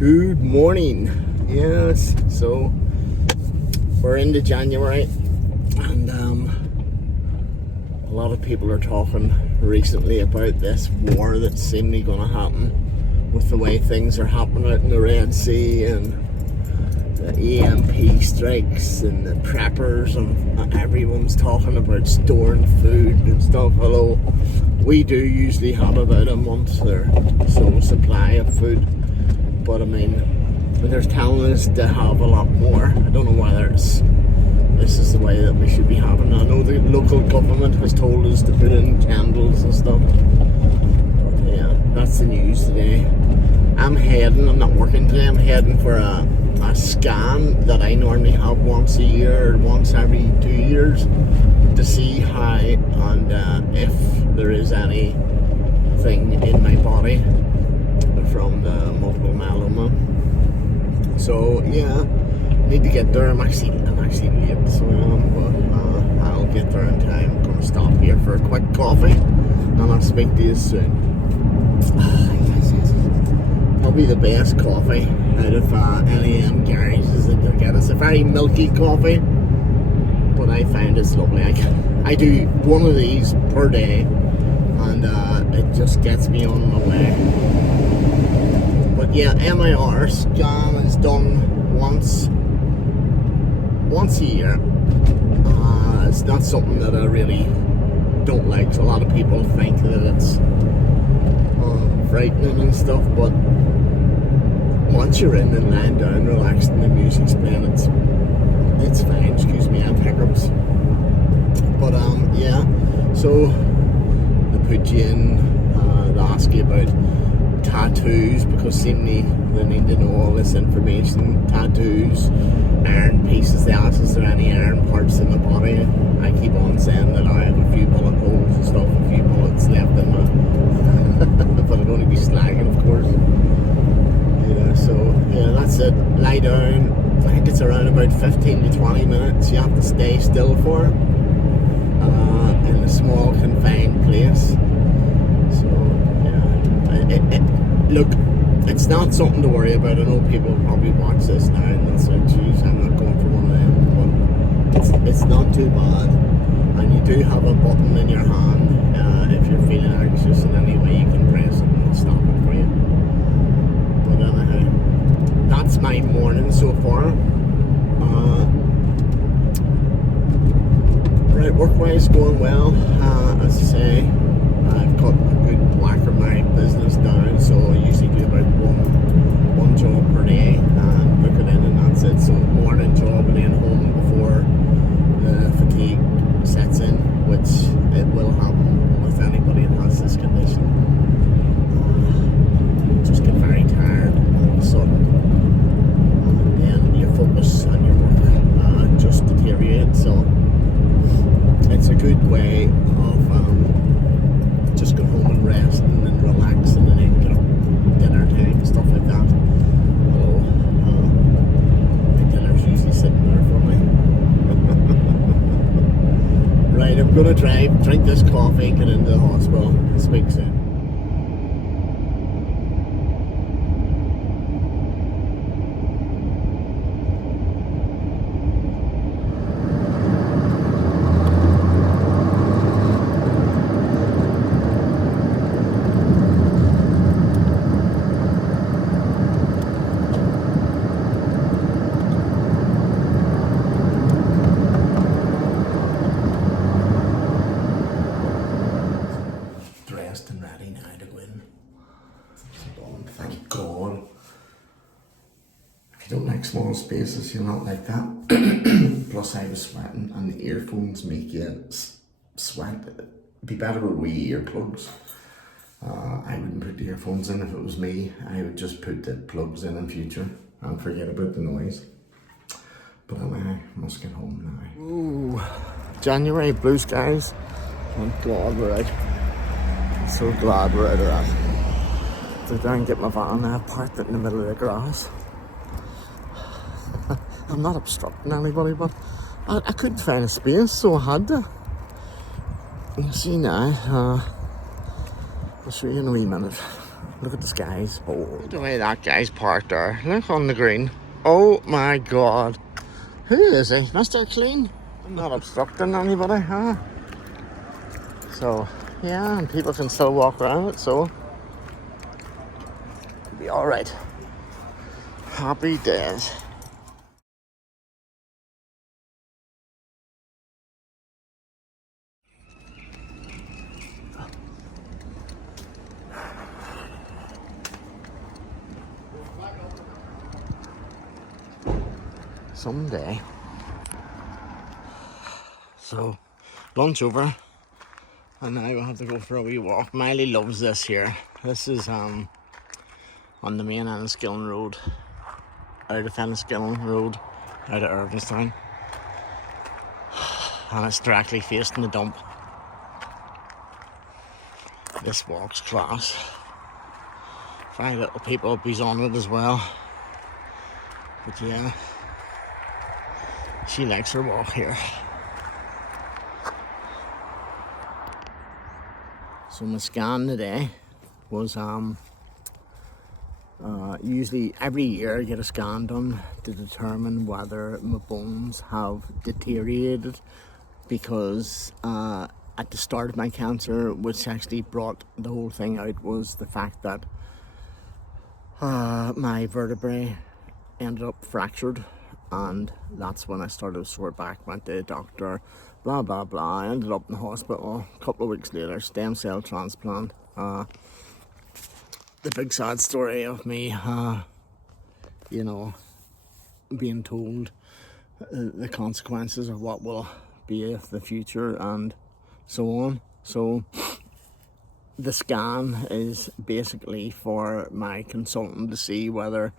Good morning. Yes, so we're into January, and a lot of people are talking recently about this war that's seemingly going to happen with the way things are happening out in the Red Sea, and the EMP strikes and the preppers, and everyone's talking about storing food and stuff. Although we do usually have about a month or so supply of food, but I mean, they're telling us to have a lot more. I don't know whether this is the way that we should be having. I know the local government has told us to put in candles and stuff. But yeah, that's the news today. I'm not working today, I'm heading for a scan that I normally have once a year or once every 2 years to see how and if there is anything in my body from the multiple myeloma. So yeah, need to get there. I'm actually late, so but I'll get there in time. I'm gonna stop here for a quick coffee, and I'll speak to you soon. Yes. Probably the best coffee out of any garages that you get. It's a very milky coffee, but I find it's lovely. I do one of these per day, and it just gets me on my way. But yeah, MRI scan is done once a year. It's not something that I really don't like. So a lot of people think that it's frightening and stuff, but once you're in and lying down, relaxed, and the music's playing, it's fine. Excuse me, I have hiccups. But yeah, so they put you in, they ask you about tattoos, because seemingly they need to know all this information. Tattoos, iron pieces. They ask, is there any iron parts in the body? I keep on saying that I have a few bullet holes and stuff, a few bullets left in me. But I'd only be slagging, of course. Yeah, so yeah, that's it. Lie down. I think it's around about 15 to 20 minutes you have to stay still for in a small confined place. So look, it's not something to worry about. I know people probably watch this now and they'll say, geez, I'm not going for one of them, but it's not too bad. And you do have a button in your hand. If you're feeling anxious in any way, you can press it and it'll stop it for you. But anyhow, that's my morning so far. Right, work-wise going well. As I say, I've got a good whack of my business down, so I usually do about one job per day and book it in, and that's it. So morning job and then home before the fatigue sets in, which it will happen with anybody that has this condition. Just get very tired all of a sudden, and then your focus on your work just deteriorates. So it's a good way of just go home and rest and then relax, and then get up dinner time and stuff like that. Although the dinner's usually sitting there for me. Right, I'm gonna drink this coffee and get into the hospital. Speak soon. And ready now to win. Thank God. If you don't like small spaces, you'll not like that. Plus I was sweating, and the earphones make you sweat. It'd be better with wee earplugs. I wouldn't put the earphones in if it was me. I would just put the plugs in future and forget about the noise. But anyway, I must get home now. Ooh, January blue skies. Thank God we're out. So glad we're out of that. So down and get my van. I parked it in the middle of the grass. I'm not obstructing anybody, but I couldn't find a space, so I had to. You see now, I'll show you in a wee minute. Look at the skies. Oh, look at the way that guy's parked there. Look on the green. Oh my god. Who is he? Mr. Clean? I'm not obstructing anybody, huh? So, yeah, and people can still walk around it, so it'll be alright. Happy days. Someday. So, lunch over, and now we'll have to go for a wee walk. Miley loves this here. This is on the main Enniskillen Road, out of Enniskillen Road, out of Irvinstown, and it's directly facing the dump. This walk's class. 5 little people be on it as well, but yeah, she likes her walk here. So my scan today was usually every year I get a scan done to determine whether my bones have deteriorated, because at the start of my cancer, which actually brought the whole thing out, was the fact that my vertebrae ended up fractured, and that's when I started to sore back, went to the doctor, blah blah blah. I ended up in the hospital a couple of weeks later, stem cell transplant. The big sad story of me, you know, being told the consequences of what will be the future and so on. So the scan is basically for my consultant to see whether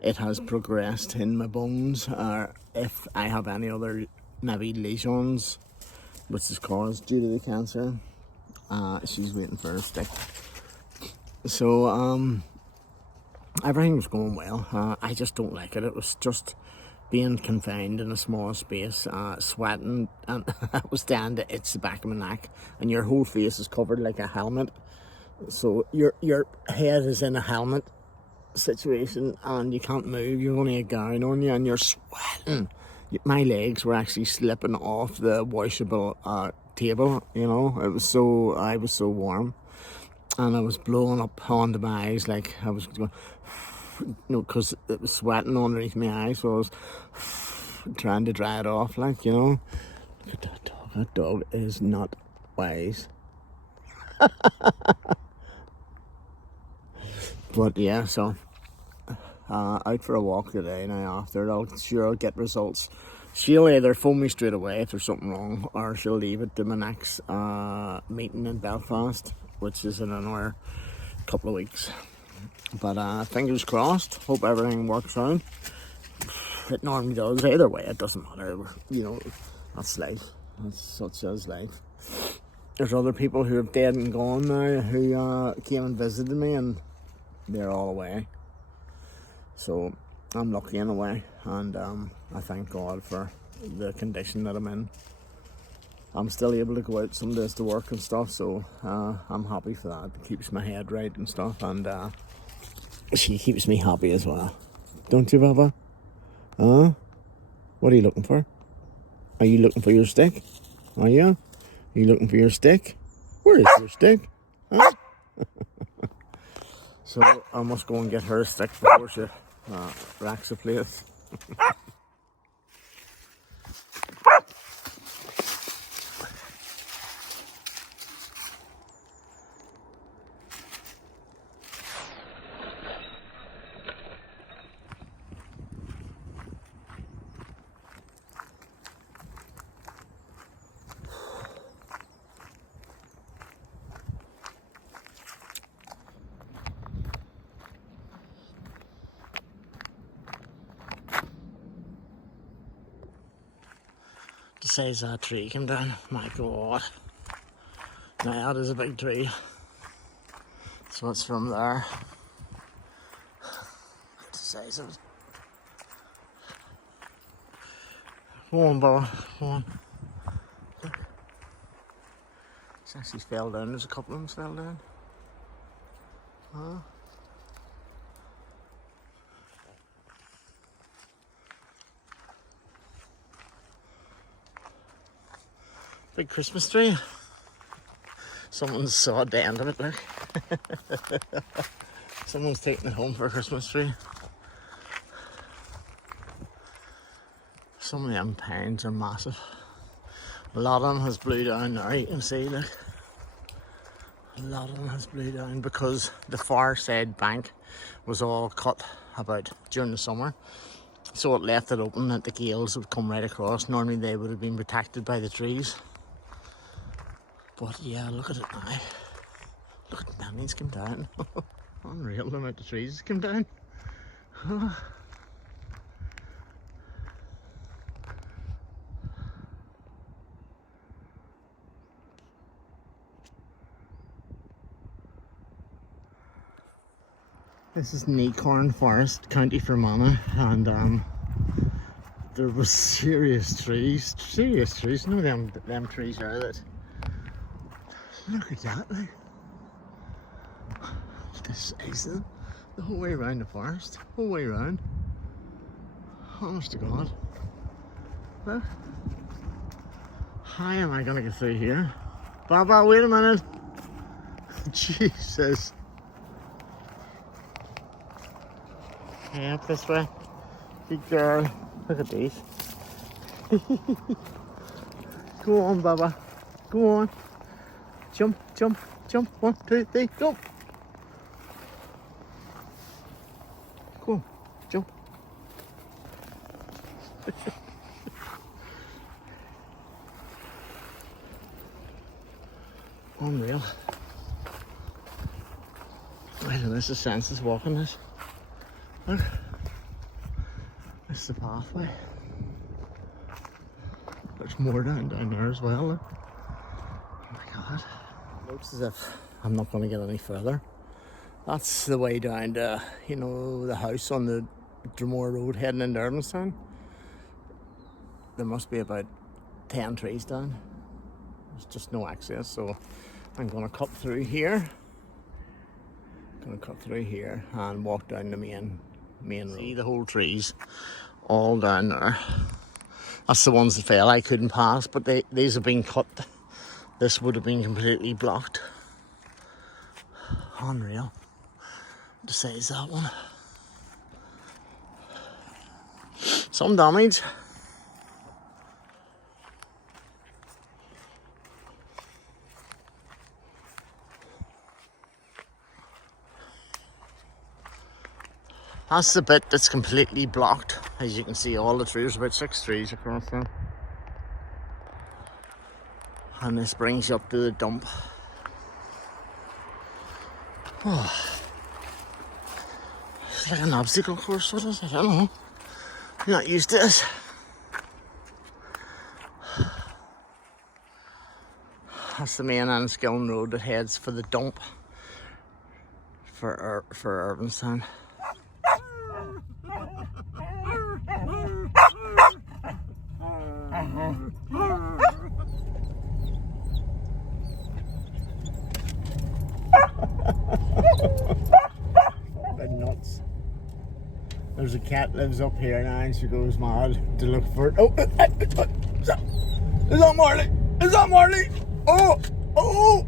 it has progressed in my bones, or if I have any other maybe lesions which is caused due to the cancer. She's waiting for her stick. So everything was going well. I just don't like it. It was just being confined in a small space, sweating, and I was down to itch the back of my neck, and your whole face is covered like a helmet. So your head is in a helmet situation, and you can't move. You've only a gown on you, and you're sweating. My legs were actually slipping off the washable table. You know, I was so warm, and I was blowing up onto my eyes, like I was going, you know, because it was sweating underneath my eyes. So I was trying to dry it off, like, you know. Look at that dog. That dog is not wise. But yeah, so out for a walk today. Now after, I'll get results. She'll either phone me straight away if there's something wrong, or she'll leave it to my next meeting in Belfast, which is in another couple of weeks. But fingers crossed. Hope everything works out. It normally does. Either way, it doesn't matter. You know, that's life. That's such as life. There's other people who are dead and gone now who came and visited me, and they're all away. So I'm lucky in a way, and I thank God for the condition that I'm in. I'm still able to go out some days to work and stuff, so I'm happy for that. It keeps my head right and stuff, and she keeps me happy as well. Don't you, Baba? Huh? What are you looking for? Are you looking for your stick? Are you? Are you looking for your stick? Where is your stick? Huh? So I must go and get her a stick before she racks the place. The size of that tree came down. My God. Now that is a big tree. So it's from there. The size of it. Go on, Bella. Go on. Look. It's actually fell down. There's a couple of them fell down. Huh? Big Christmas tree. Someone's sawed the end of it, look. Someone's taking it home for a Christmas tree. Some of them pines are massive. A lot of them has blew down now, you can see, look. A lot of them has blew down because the far side bank was all cut about during the summer. So it left it open that the gales would come right across. Normally they would have been protected by the trees. But yeah, look at it now. Look at the mountains come down. Unreal the amount of trees come down. This is Necarne Forrest, County Fermanagh, and there was serious trees. No, them trees are that. Look at that, like. This is the whole way around the forest, whole way around. Honest to God. Look. How am I gonna get through here? Baba, wait a minute. Jesus. Yeah, up this way. Good girl. Look at these. Go on, Baba. Go on. Jump, jump, jump. 1, 2, 3, jump. Go on, jump. Unreal. Wait a minute, the sense is walking this. Look. This is the pathway. There's more down there as well. Look. Oh my God. It looks as if I'm not going to get any further. That's the way down to, you know, the house on the Dromore Road heading into Irvinstown. There must be about 10 trees down. There's just no access, so I'm going to cut through here. And walk down the main road. See the whole trees all down there. That's the ones that fell. I couldn't pass, but these have been cut. This would have been completely blocked. Unreal. To say is that one. Some damage. That's the bit that's completely blocked. As you can see, all the trees, about 6 trees across there. And this brings you up to the dump. Oh. It's like an obstacle course, what is it? I don't know. I'm not used to it. That's the main Enniskillen road that heads for the dump for Irvinstown. Big nuts. There's a cat lives up here now and she goes mad to look for it. Oh, is that Marley? Is that Marley? Oh, oh.